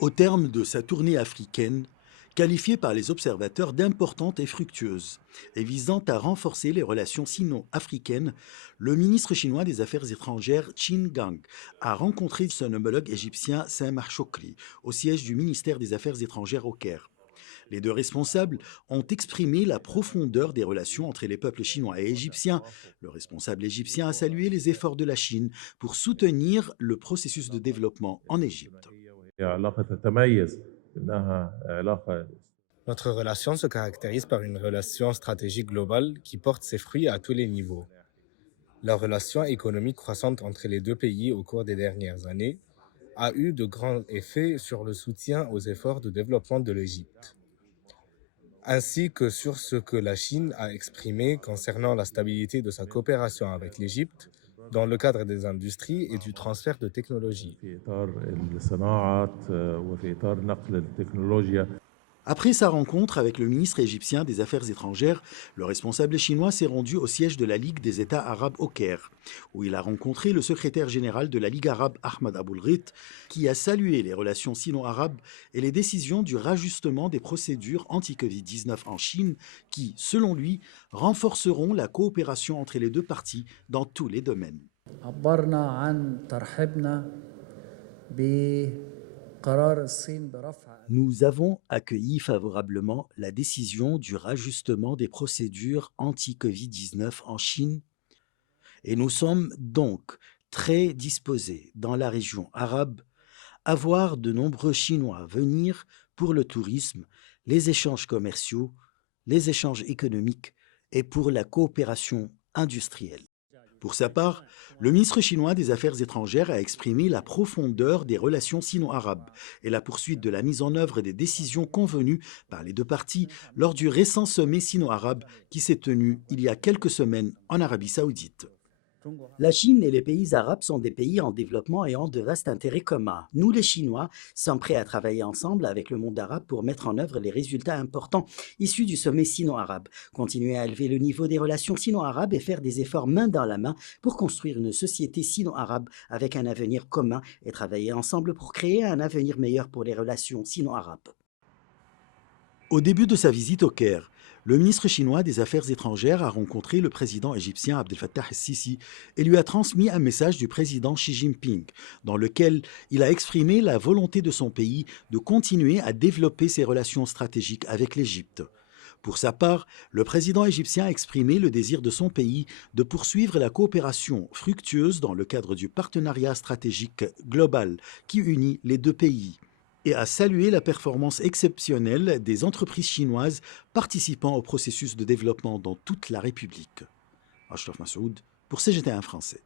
Au terme de sa tournée africaine, qualifiée par les observateurs d'importante et fructueuse, et visant à renforcer les relations sino-africaines, le ministre chinois des Affaires étrangères Qin Gang a rencontré son homologue égyptien Sameh Shoukry au siège du ministère des Affaires étrangères au Caire. Les deux responsables ont exprimé la profondeur des relations entre les peuples chinois et égyptiens. Le responsable égyptien a salué les efforts de la Chine pour soutenir le processus de développement en Égypte. هي علاقة تتميز بأنها علاقة. Notre relation se caractérise par une relation stratégique globale qui porte ses fruits à tous les niveaux. La relation économique croissante entre les deux pays au cours des dernières années a eu de grands effets sur le soutien aux efforts de développement de l'Égypte, ainsi que sur ce que la Chine a exprimé concernant la stabilité de sa coopération avec l'Égypte dans le cadre des industries et du transfert de technologies. في إطار الصناعات وفي إطار نقل التكنولوجيا. Après sa rencontre avec le ministre égyptien des Affaires étrangères, le responsable chinois s'est rendu au siège de la Ligue des États arabes au Caire, où il a rencontré le secrétaire général de la Ligue arabe Ahmad Aboulghit, qui a salué les relations sino-arabes et les décisions du rajustement des procédures anti-Covid-19 en Chine, qui, selon lui, renforceront la coopération entre les deux parties dans tous les domaines. عبرنا عن ترحيبنا بقرار الصين برفع Nous avons accueilli favorablement la décision du rajustement des procédures anti-Covid-19 en Chine et nous sommes donc très disposés dans la région arabe à voir de nombreux Chinois venir pour le tourisme, les échanges commerciaux, les échanges économiques et pour la coopération industrielle. Pour sa part, le ministre chinois des Affaires étrangères a exprimé la profondeur des relations sino-arabes et la poursuite de la mise en œuvre des décisions convenues par les deux parties lors du récent sommet sino-arabe qui s'est tenu il y a quelques semaines en Arabie saoudite. La Chine et les pays arabes sont des pays en développement et ont de vastes intérêts communs. Nous, les Chinois, sommes prêts à travailler ensemble avec le monde arabe pour mettre en œuvre les résultats importants issus du sommet sino-arabe, continuer à élever le niveau des relations sino-arabes et faire des efforts main dans la main pour construire une société sino-arabe avec un avenir commun et travailler ensemble pour créer un avenir meilleur pour les relations sino-arabes. Au début de sa visite au Caire, le ministre chinois des Affaires étrangères a rencontré le président égyptien Abdel Fattah el-Sisi et lui a transmis un message du président Xi Jinping, dans lequel il a exprimé la volonté de son pays de continuer à développer ses relations stratégiques avec l'Égypte. Pour sa part, le président égyptien a exprimé le désir de son pays de poursuivre la coopération fructueuse dans le cadre du partenariat stratégique global qui unit les deux pays et a salué la performance exceptionnelle des entreprises chinoises participant au processus de développement dans toute la République. Ashraf Massoud pour CGT1 français.